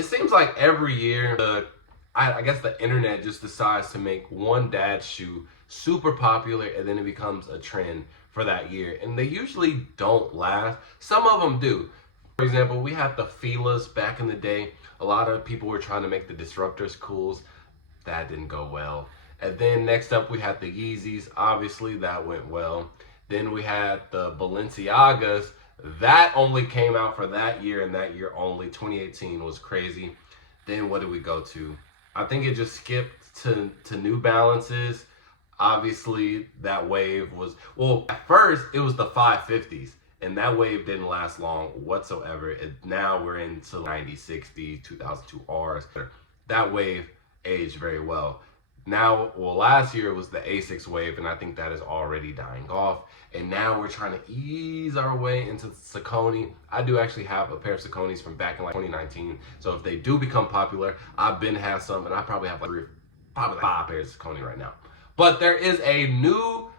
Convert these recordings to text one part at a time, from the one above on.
It seems like every year, I guess the internet just decides to make one dad shoe super popular and then it becomes a trend for that year. And they usually don't last. Some of them do. For example, we had the Fila's back in the day. A lot of people were trying to make the Disruptors cools. That didn't go well. And then next up we had the Yeezys. Obviously that went well. Then we had the Balenciagas. That only came out for that year and that year only. 2018 was crazy. Then what did we go to? I think it just skipped to New Balances. Obviously that wave was, well, at first it was the 550s. And that wave didn't last long whatsoever. Now we're into 90, 60, 2002 Rs. That wave aged very well. Now, well, last year was the A6 wave, and I think that is already dying off. And now we're trying to ease our way into Saucony. I do actually have a pair of Sauconys from back in like 2019. So if they do become popular, I've been have some, and I probably have like probably 5 pairs of Saucony right now. But there is a new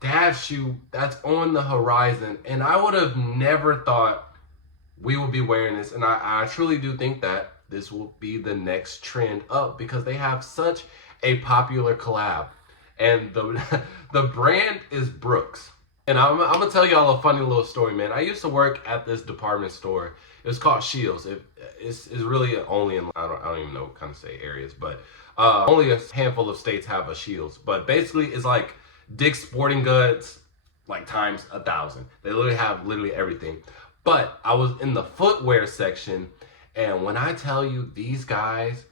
dad shoe that's on the horizon, and I would have never thought we would be wearing this. And I truly do think that this will be the next trend up because they have such a popular collab, and the brand is Brooks. And I'm gonna tell y'all a funny little story, man. I used to work at this department store. It was called Shields. It's really only in, I don't even know what kind of say areas, but only a handful of states have a Shields. But basically, it's like Dick's Sporting Goods, like times 1,000. They literally have everything. But I was in the footwear section, and when I tell you these guys,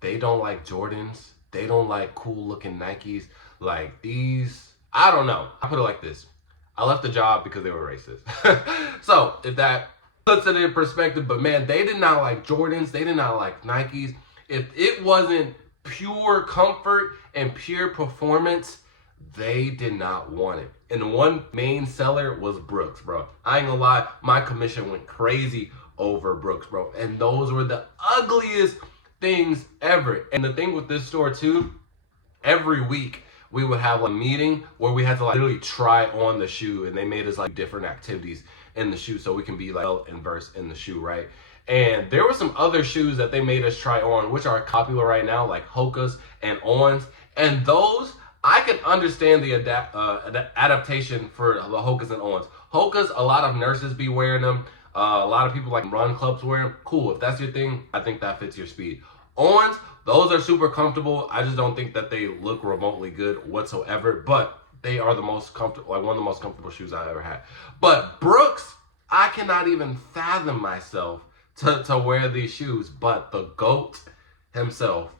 they don't like Jordans. They don't like cool looking Nikes. Like these, I don't know. I put it like this. I left the job because they were racist. So if that puts it in perspective, but man, they did not like Jordans. They did not like Nikes. If it wasn't pure comfort and pure performance, they did not want it. And the one main seller was Brooks, bro. I ain't gonna lie, my commission went crazy over Brooks, bro. And those were the ugliest things ever. And the thing with this store too, every week we would have a meeting where we had to like literally try on the shoe, and they made us like different activities in the shoe so we can be like well versed in the shoe, right? And there were some other shoes that they made us try on, which are popular right now, like Hokas and Ons. And those, I can understand the adaptation for the Hokas and Ons. Hokas, a lot of nurses be wearing them. A lot of people like run clubs wear them. Cool, if that's your thing, I think that fits your speed. Ons, those are super comfortable. I just don't think that they look remotely good whatsoever, but they are the most comfortable, like one of the most comfortable shoes I ever had. But Brooks, I cannot even fathom myself to wear these shoes, but the GOAT himself,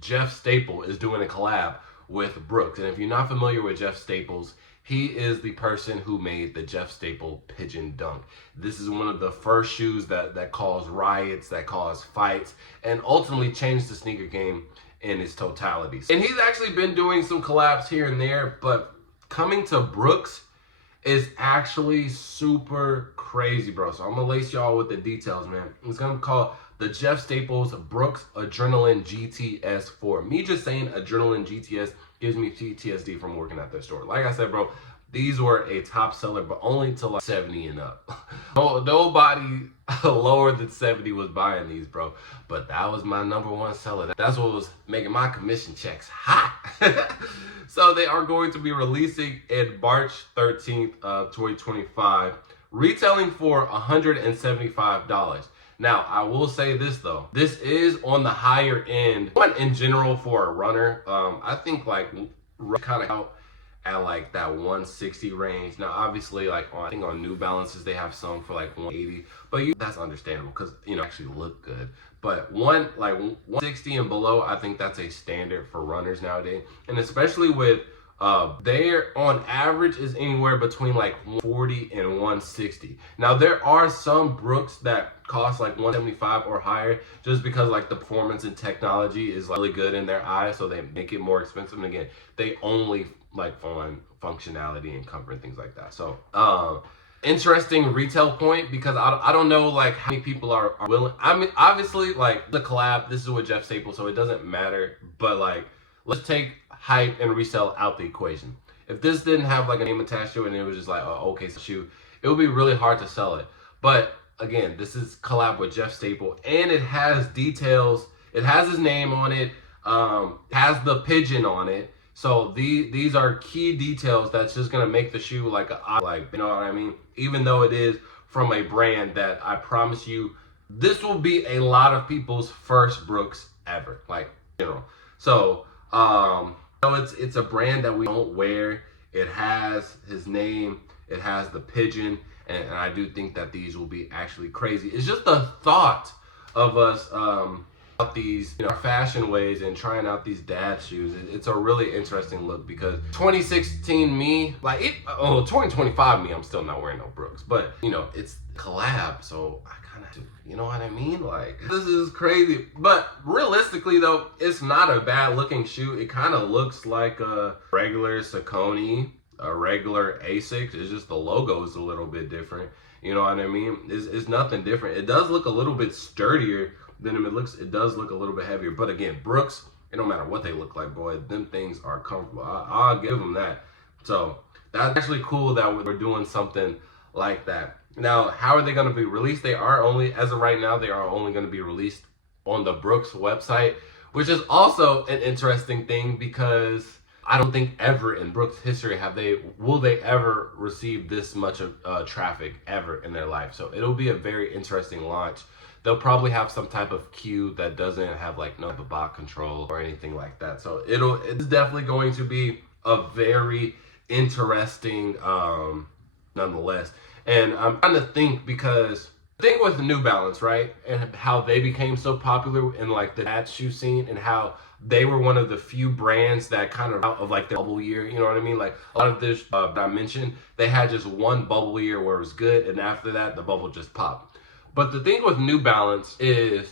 Jeff Staple, is doing a collab with Brooks. And if you're not familiar with Jeff Staples, he is the person who made the Jeff Staple Pigeon Dunk. This is one of the first shoes that caused riots, that caused fights, and ultimately changed the sneaker game in its totality. And he's actually been doing some collabs here and there, but coming to Brooks is actually super crazy, bro. So I'm gonna lace y'all with the details, man. It's gonna be called the Jeff Staples Brooks Adrenaline GTS 4. Me just saying Adrenaline GTS gives me PTSD from working at that store. Like I said, bro, these were a top seller, but only to like 70 and up. Nobody lower than 70 was buying these, bro. But that was my #1 seller. That's what was making my commission checks hot. So they are going to be releasing in March 13th of 2025, retailing for $175. Now, I will say this though. This is on the higher end in general for a runner. I think like kind of out at like that 160 range. Now, obviously, like I think on New Balances, they have some for like 180, but that's understandable because, you know, actually look good. But like 160 and below, I think that's a standard for runners nowadays. And especially with they're on average is anywhere between like 140 and 160. Now there are some Brooks that cost like 175 or higher just because like the performance and technology is like really good in their eyes, so they make it more expensive. And again, they only like on functionality and comfort and things like that. So interesting retail point, because I don't know like how many people are willing. I mean, obviously like the collab, this is with Jeff Staples, so it doesn't matter, but like let's take Hype and Resale out the equation. If this didn't have like a name attached to it and it was just like, oh, okay, so shoe, it would be really hard to sell it. But again, this is collab with Jeff Staple, and it has details. It has his name on it. Has the pigeon on it. So these are key details that's just gonna make the shoe like you know what I mean? Even though it is from a brand that I promise you, this will be a lot of people's first Brooks ever, like in general. So it's a brand that we don't wear. It has his name. It has the pigeon, and I do think that these will be actually crazy. It's just the thought of us out these fashion ways and trying out these dad shoes. It's a really interesting look because 2016 me, 2025 me, I'm still not wearing no Brooks, but it's collab, so I kind of do. You know what I mean? Like, this is crazy. But realistically though, it's not a bad looking shoe. It kind of looks like a regular Saucony, a regular Asics. It's just the logo is a little bit different. You know what I mean? It's nothing different. It does look a little bit sturdier than him. It does look a little bit heavier. But again, Brooks, it don't matter what they look like, boy, them things are comfortable. I'll give them that. So that's actually cool that we're doing something like that. Now, how are they going to be released? They are only, as of right now, they are only going to be released on the Brooks website, which is also an interesting thing because I don't think ever in Brooks history will they ever receive this much of traffic ever in their life. So it'll be a very interesting launch. They'll probably have some type of queue that doesn't have no bot control or anything like that. So it's definitely going to be a very interesting nonetheless. And I'm trying to think because the thing with the New Balance, right, and how they became so popular in the dad shoe scene, and how they were one of the few brands that kind of out of their bubble year, you know what I mean? Like a lot of this that I mentioned, they had just one bubble year where it was good, and after that, the bubble just popped. But the thing with New Balance is,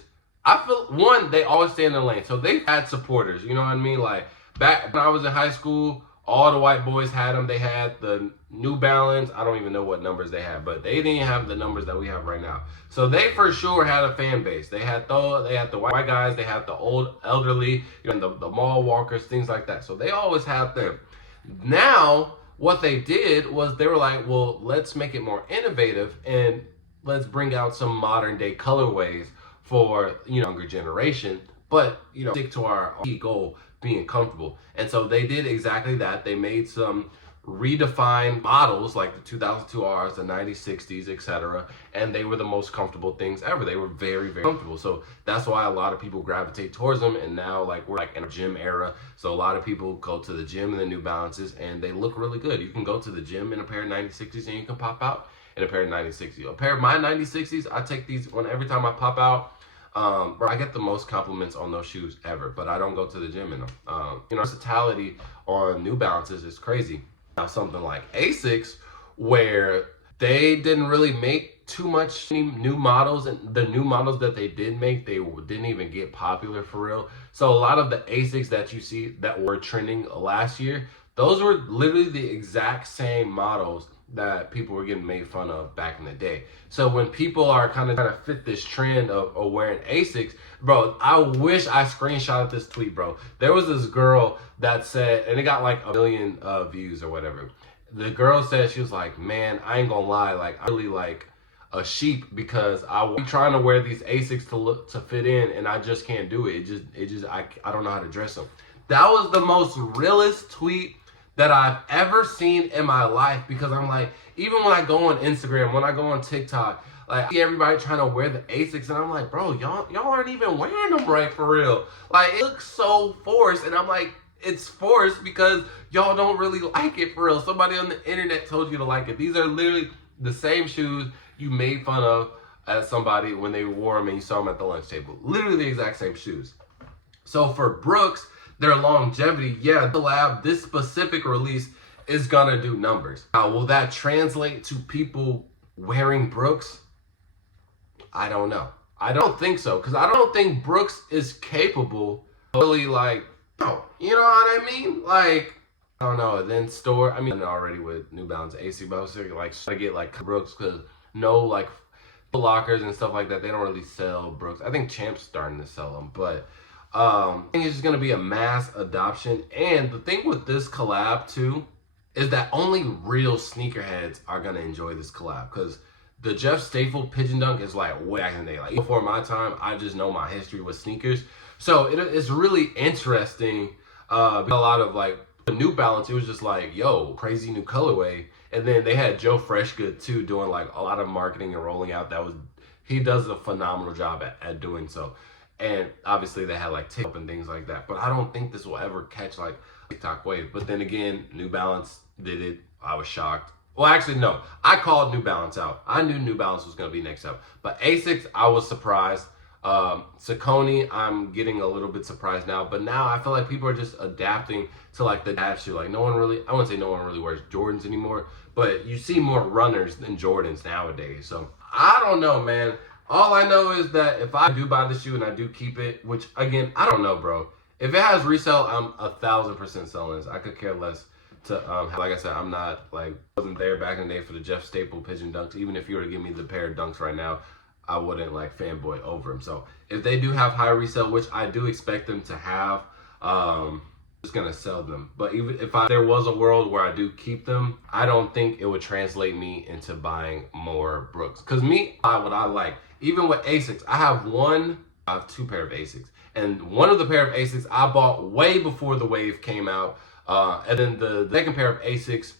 I feel, one, they always stay in their lane. So they've had supporters, you know what I mean? Like back when I was in high school, all the white boys had them. They had the New Balance. I don't even know what numbers they had, but they didn't have the numbers that we have right now. So they for sure had a fan base. They had the white guys, they had the old elderly, the mall walkers, things like that. So they always had them. Now, what they did was they were like, well, let's make it more innovative and let's bring out some modern day colorways for younger generation, but stick to our key goal, being comfortable. And so they did exactly that. They made some redefined models like the 2002 Rs, the 9060s, etc., and they were the most comfortable things ever. They were very, very comfortable. So that's why a lot of people gravitate towards them. And now we're in a gym era, so a lot of people go to the gym in the New Balances and they look really good. You can go to the gym in a pair of 9060s and you can pop out in a pair of 9060s. A pair of my 9060s, I take these every time I pop out. I get the most compliments on those shoes ever, but I don't go to the gym in them. Versatility on New Balances is crazy. Now something like Asics, where they didn't really make too much new models, and the new models that they did make, they didn't even get popular for real. So a lot of the Asics that you see that were trending last year, those were literally the exact same models that people were getting made fun of back in the day. So when people are kind of trying to fit this trend of wearing Asics, bro, I wish I screenshotted this tweet, bro. There was this girl that said, and it got 1 million views or whatever. The girl said, she was like, man, I ain't gonna lie, I really like a sheep because I'm trying to wear these Asics to fit in, and I just can't do it. I don't know how to dress them. That was the most realest tweet that I've ever seen in my life, because I'm like, even when I go on Instagram, when I go on TikTok, I see everybody trying to wear the Asics, and I'm like, bro, y'all aren't even wearing them right for real. It looks so forced, and I'm like, it's forced because y'all don't really like it for real. Somebody on the internet told you to like it. These are literally the same shoes you made fun of as somebody when they wore them and you saw them at the lunch table. Literally the exact same shoes. So for Brooks, their longevity, yeah, collab, this specific release is gonna do numbers. Now, will that translate to people wearing Brooks? I don't know. I don't think so, because I don't think Brooks is capable of really no, you know what I mean? I don't know. Then store, already with New Balance AC, but I was thinking I get Brooks, because no lockers and stuff like that, they don't really sell Brooks. I think Champ's starting to sell them, but I think it's just going to be a mass adoption. And the thing with this collab too is that only real sneakerheads are going to enjoy this collab, because The Jeff Staple Pigeon Dunk is like way back in the day. Like before my time, I just know my history with sneakers. So it's really interesting. A lot of like the New Balance, it was just like, yo, crazy new colorway. And then they had Joe Freshgood too doing like a lot of marketing and rolling out. He does a phenomenal job at doing so. And obviously they had like TikTok and things like that. But I don't think this will ever catch like TikTok wave. But then again, New Balance did it. I was shocked. Well, actually, no. I called New Balance out. I knew New Balance was going to be next up. But Asics, I was surprised. Saucony, I'm getting a little bit surprised now. But now I feel like people are just adapting to like the dad shoe. Like I wouldn't say no one really wears Jordans anymore. But you see more runners than Jordans nowadays. So I don't know, man. All I know is that if I do buy the shoe and I do keep it, which again, I don't know, bro. If it has resale, I'm 1,000% selling this. I could care less. Like I said, I'm not like wasn't there back in the day for the Jeff Staple Pigeon Dunks. Even if you were to give me the pair of dunks right now, I wouldn't like fanboy over them. So if they do have high resale, which I do expect them to have, I'm just gonna sell them. But even if there was a world where I do keep them, I don't think it would translate me into buying more Brooks. Cause what I like, even with Asics, I have two pair of Asics, and one of the pair of Asics I bought way before the wave came out. And then the second pair of Asics,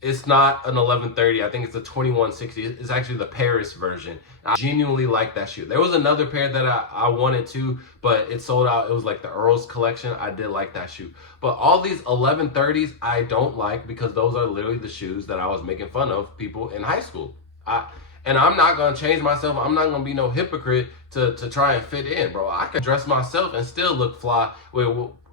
it's not an 1130. I think it's a 2160. It's actually the Paris version. I genuinely like that shoe. There was another pair that I wanted to, but it sold out. It was like the Earls collection. I did like that shoe. But all these 1130s I don't like because those are literally the shoes that I was making fun of people in high school. And I'm not going to change myself. I'm not going to be no hypocrite to try and fit in, bro. I can dress myself and still look fly.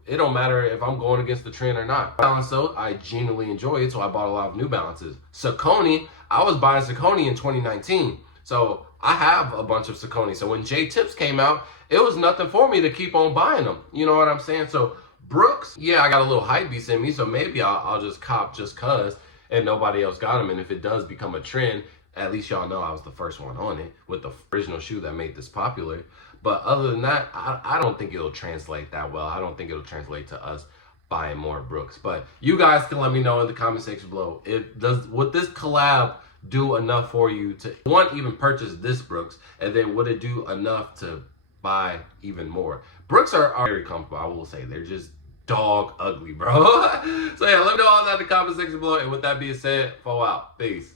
It don't matter if I'm going against the trend or not. Balance, so I genuinely enjoy it, so I bought a lot of New Balances. Saucony, I was buying Saucony in 2019, so I have a bunch of Saucony. So when J-Tips came out, it was nothing for me to keep on buying them. You know what I'm saying? So Brooks, yeah, I got a little Hypebeast in me, so maybe I'll just cop just cause, and nobody else got them. And if it does become a trend, at least y'all know I was the first one on it with the original shoe that made this popular. But other than that, I don't think it'll translate that well. I don't think it'll translate to us buying more Brooks. But you guys can let me know in the comment section below. Would this collab do enough for you to, one, even purchase this Brooks? And then would it do enough to buy even more? Brooks are very comfortable, I will say. They're just dog ugly, bro. So yeah, let me know all that in the comment section below. And with that being said, fall out. Peace.